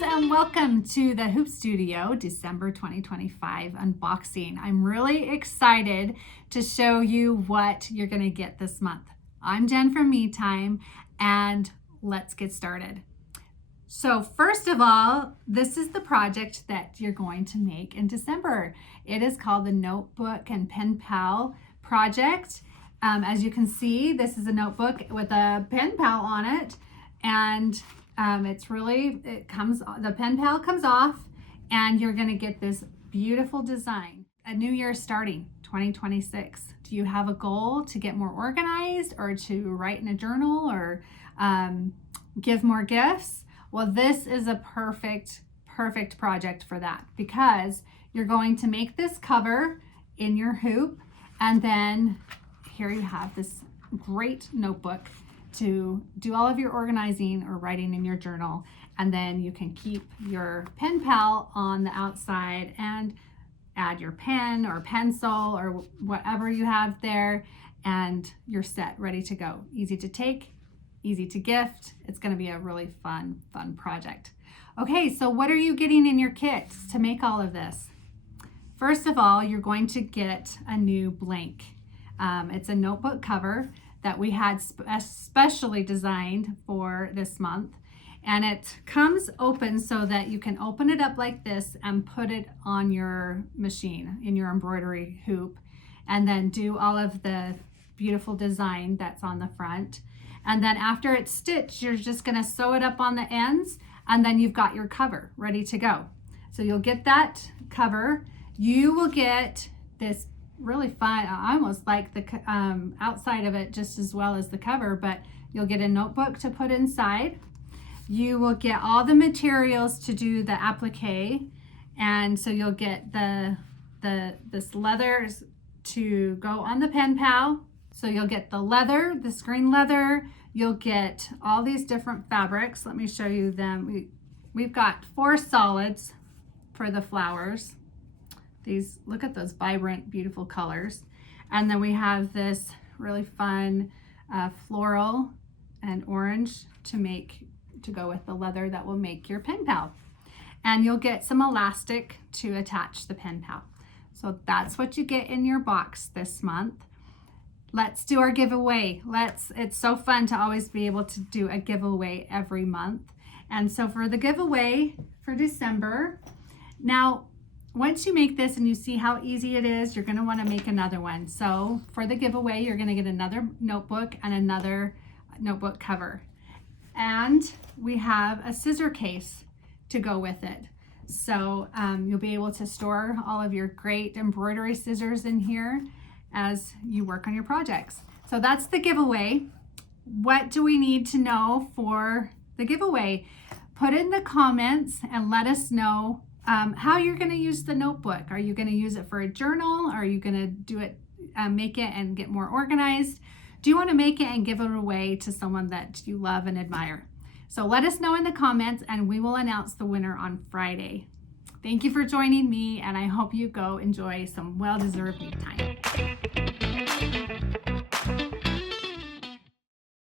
friends, and welcome to the Hoop Studio December 2025 unboxing. I'm really excited to show you what you're going to get this month. I'm Jen from Me Time, and let's get started. So first of all, this is the project that you're going to make in December. It is called the Notebook and Pen Pal project. As you can see, this is a notebook with a pen pal on it, and the pen pal comes off, and you're going to get this beautiful design. A new year starting 2026. Do you have a goal to get more organized, or to write in a journal, or give more gifts? Well, this is a perfect project for that, because you're going to make this cover in your hoop, and then here you have this great notebook to do all of your organizing or writing in your journal. And then you can keep your pen pal on the outside and add your pen or pencil or whatever you have there, and you're set, ready to go. Easy to take, easy to gift. It's going to be a really fun project. Okay, so what are you getting in your kit to make all of this? First of all, you're going to get a new blank. It's a notebook cover that we had specially designed for this month, and it comes open so that you can open it up like this and put it on your machine in your embroidery hoop, and then do all of the beautiful design that's on the front. And then after it's stitched, you're just going to sew it up on the ends, and then you've got your cover ready to go. So you'll get that cover. You will get this really fun, I almost like the outside of it just as well as the cover, but you'll get a notebook to put inside. You will get all the materials to do the applique, and so you'll get this leather to go on the pen pal. So you'll get the leather, the screen leather. You'll get all these different fabrics. Let me show you them. We've got 4 solids for the flowers. These, look at those vibrant, beautiful colors. And then we have this really fun floral and orange to go with the leather that will make your pen pal. And you'll get some elastic to attach the pen pal. So that's what you get in your box this month. Let's do our giveaway. It's so fun to always be able to do a giveaway every month. And so for the giveaway for December, now, once you make this and you see how easy it is, you're going to want to make another one. So for the giveaway, you're going to get another notebook and another notebook cover. And we have a scissor case to go with it. So you'll be able to store all of your great embroidery scissors in here as you work on your projects. So that's the giveaway. What do we need to know for the giveaway? Put in the comments and let us know how you're going to use the notebook. Are you going to use it for a journal? Are you going to do it, make it and get more organized? Do you want to make it and give it away to someone that you love and admire? So let us know in the comments, and we will announce the winner on Friday. Thank you for joining me, and I hope you go enjoy some well-deserved me time.